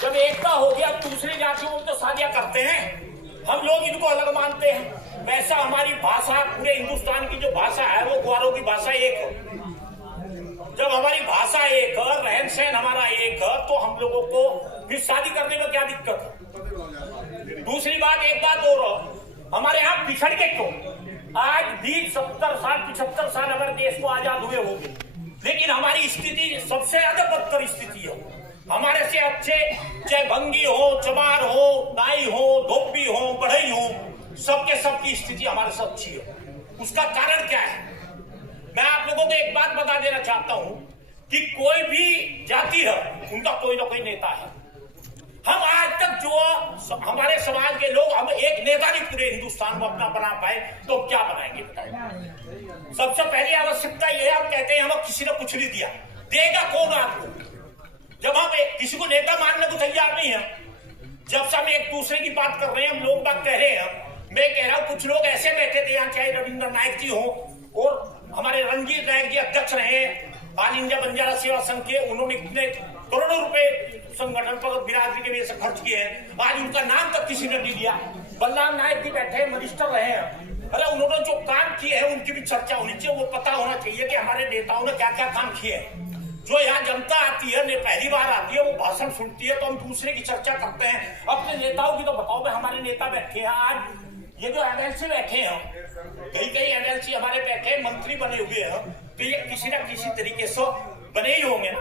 जब एकता होगी, अब दूसरी जातियों में तो शादियां करते हैं, हम लोग इनको अलग मानते हैं। वैसा हमारी भाषा, पूरे हिंदुस्तान की जो भाषा है वो ग्वारों की भाषा एक है। जब हमारी भाषा एक है, रहन सहन हमारा एक है, तो हम लोगों को फिर शादी करने में क्या दिक्कत है? दूसरी बात, एक बात और, हमारे यहाँ पिछड़ के क्यों? आज भी 70 साल 75 साल हमारे देश को आजाद हुए होंगे, लेकिन हमारी स्थिति सबसे ज्यादा बदतर स्थिति है। हमारे से अच्छे चाहे भंगी हो, चमार हो, नाई हो, धोबी हो, बढ़ई हो, सबके सबकी स्थिति हमारे से अच्छी है। उसका कारण क्या है? मैं आप लोगों को एक बात बता देना चाहता हूं कि कोई भी जाति है, उनका कोई ना कोई नेता है। हम आज तक जो हमारे समाज के लोग, हम एक नेता नहीं पूरे हिंदुस्तान में अपना बना पाए, तो क्या बनाएंगे बताइए? सबसे पहली आवश्यकता यह है, हम कहते हैं हमें किसी ने कुछ नहीं दिया, देगा कौन आपको? जब हम किसी को नेता मानने को तैयार नहीं है, जब से हम एक दूसरे की बात कर रहे हैं, हम लोग बात कह रहे हैं, मैं कह रहा हूं कुछ लोग ऐसे बैठे थे यहाँ, चाहे रविंद्र नायक जी हो और हमारे रणजीत नायक जी अध्यक्ष रहे ऑल इंडिया बंजारा सेवा संघ के, उन्होंने कितने करोड़ों रुपए संगठन पर बिरादरी के लिए से खर्च किए हैं, आज उनका नाम तक किसी ने नहीं दिया। बलराम नायक जी बैठे मिनिस्टर रहे हैं, अरे उन्होंने जो काम किए हैं उनकी भी चर्चा होनी चाहिए, वो पता होना चाहिए कि हमारे नेताओं ने क्या क्या काम किए हैं। जो यहाँ जनता आती है, पहली बार आती है, वो भाषण सुनती है, तो हम दूसरे की चर्चा करते हैं, अपने नेताओं की तो बताओ भाई। हमारे नेता बैठे हैं आज, ये जो एमएलसी बैठे हैं, कई एमएलसी हमारे बैठे मंत्री बने हुए हैं, तो ये किसी न किसी तरीके से बने ही होंगे ना,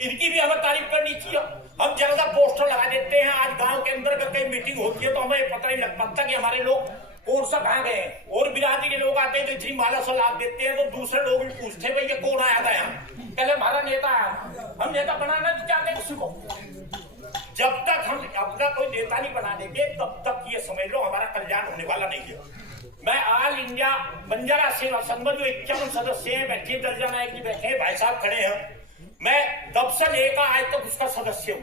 इनकी भी हमें तारीफ करनी चाहिए। हम ज्यादा पोस्टर लगा देते हैं, आज गांव के अंदर अगर कहीं मीटिंग होती है तो हमें पता नहीं लग पाता कि हमारे लोग कौन सा कहाँ गए, और बिरादरी के लोग आते हैं तो इतनी माला से लाभ देते हैं, तो दूसरे लोग भी पूछते भाई ये कौन आया था यहाँ, पहले हमारा नेता आया। हम नेता बनाना चाहते किसी को, जब तक हम अपना कोई नेता नहीं बना देंगे तब तक ये समझ लो हमारा कल्याण होने वाला नहीं है। मैं ऑल इंडिया बंजारा सेवा संघ में जो 51 सदस्य हैं, बैठे दर्जा नायक जी बैठे हैं, भाई साहब खड़े हैं, मैं तब से लेकर आज तक उसका सदस्य हूँ।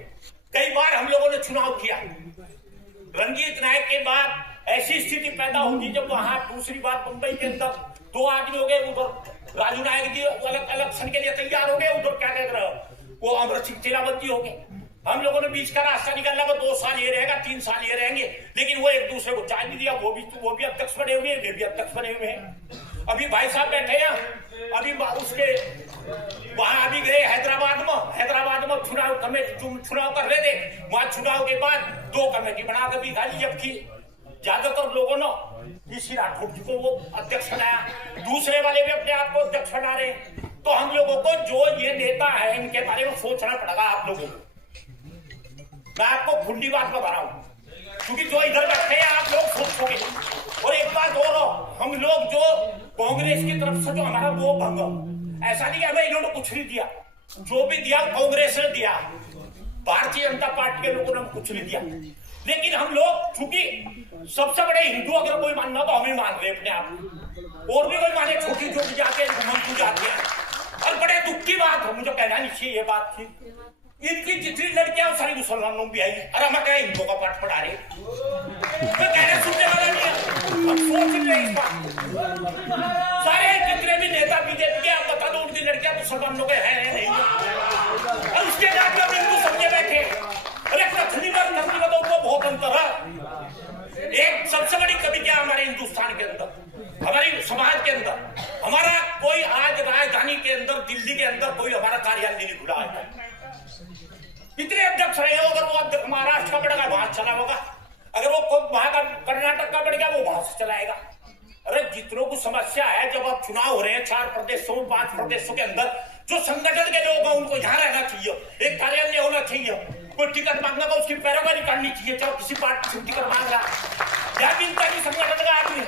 कई बार हम लोगों ने चुनाव किया, रणजीत नायक के बाद ऐसी स्थिति पैदा होगी जब वहां दूसरी बार मुंबई के अंदर 2 आदमी हो गए, उधर राजू नायक जी अलग इलेक्शन के लिए तैयार हो गए, उधर क्या कह रहे हो वो अमृत सिंह तेलावती हो गए। हम लोगों ने बीच का रास्ता निकाला, वो 2 साल ये रहेगा, 3 साल ये रहेंगे, लेकिन वो एक दूसरे को चाय नहीं दिया। वो भी अध्यक्ष बने हुए हैं, वे भी अध्यक्ष बने हुए हैं। अभी भाई साहब बैठे हैं, अभी उसके वहां अभी गए हैदराबाद में चुनाव कर रहे थे, वहां चुनाव के बाद 2 कमेटी बना कर दिखा दी, जबकि ज्यादातर लोगों ने इसी राठौड़ जी को वो अध्यक्ष बनाया, दूसरे वाले भी अपने आप को अध्यक्ष बना रहे। तो हम लोगों को जो ये नेता है इनके बारे में सोचना पड़ेगा आप लोगों को। मैं आपको खुली बात बता रहा हूँ, क्योंकि जो इधर बैठे हैं आप लोग सोचोगे। और एक बात और, हम लोग जो कांग्रेस की तरफ से जो हमारा वो भंग, ऐसा नहीं कि हमें इन्होंने कुछ नहीं दिया, जो भी दिया कांग्रेस ने दिया, भारतीय जनता पार्टी के लोगों ने कुछ नहीं दिया। लेकिन हम लोग चूंकि सबसे बड़े हिंदू अगर कोई मानना तो हम ही मान रहे अपने आप, और भी कोई माने छोटी छोटी जाते हैं, जाते हैं। और बड़े दुख की बात है, मुझे कहना नहीं चाहिए ये बात थी, इनकी जितनी लड़कियां सारी मुसलमानों भी आई, अरे हम क्या हिंदुओं का पाठ पढ़ा रहे, तो कहने सुनने वाला नहीं है। हम सोच रहे इस बात, सारे जितने भी नेता बीजेपी के, आप बता दो उनकी लड़कियां मुसलमानों के हैं नहीं, और उसके बाद हम हिंदू समझे बैठे। अरे पृथ्वी में तो बहुत अंतर है। एक सबसे बड़ी कमी क्या हमारे हिंदुस्तान के अंदर, हमारी समाज के अंदर, हमारा कोई आज राजधानी के अंदर, दिल्ली के अंदर कोई हमारा कार्यालय नहीं खुला है। इतने अध्यक्ष रहे हो, अगर वो अध्यक्ष महाराष्ट्र का बढ़ेगा वहां चला होगा, अगर वो वहां का कर्नाटक का बढ़ेगा वो वहां से चलाएगा। अरे जितनों को समस्या है, जब अब चुनाव हो रहे हैं 4 प्रदेशों 5 प्रदेशों के अंदर, जो संगठन के लोग हैं उनको यहाँ रहना चाहिए, एक कार्यालय होना चाहिए। कोई टिकट मांगना तो उसकी पैरवी करनी चाहिए, चाहे किसी पार्टी से टिकट मांग रहा या भी संगठन का आदमी।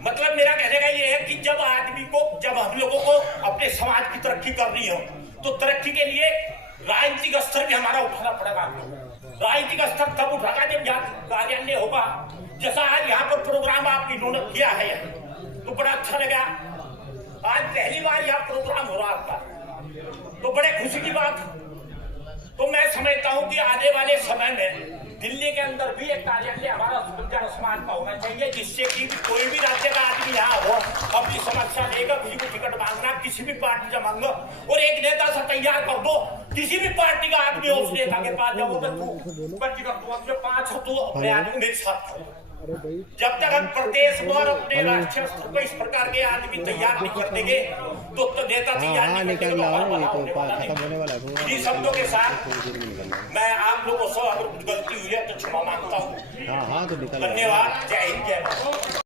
मतलब मेरा कहने का ये है कि जब आदमी को, जब हम लोगों को अपने समाज की तरक्की करनी हो, तो तरक्की के लिए राजनीतिक स्तर भी हमारा उठाना पड़ेगा। राजनीतिक स्तर तब उठागा जब कार्यालय होगा। जैसा आज यहाँ पर प्रोग्राम आप इन्होंने किया है तो बड़ा अच्छा लगा। आज पहली बार यहाँ प्रोग्राम हो रहा था, तो बड़े खुशी की बात। तो मैं समझता हूँ कि आने वाले समय में दिल्ली के अंदर भी एक कार्यालय हमारा समाज का होना चाहिए, जिससे कि कोई भी राज्य का आदमी यहाँ हो, अपनी समस्या लेकर किसी को टिकट मांगना आप किसी भी पार्टी का मांगो और एक नेता से तैयार कर दो, किसी भी पार्टी का आदमी हो उस नेता के पास जाओ तो तू पार्टी का तू अपने 5 हो, तू अपने आदमी मेरे साथ हो। जब तक हम प्रदेश में और अपने राष्ट्रीय स्तर पर इस प्रकार के आदमी तैयार नहीं कर देंगे तो नेता तैयार नहीं करेंगे। इन्हीं शब्दों के साथ मैं आप लोगों से अगर कुछ गलती हुई है तो क्षमा मांगता हूँ। धन्यवाद। जय हिंद, जय भारत।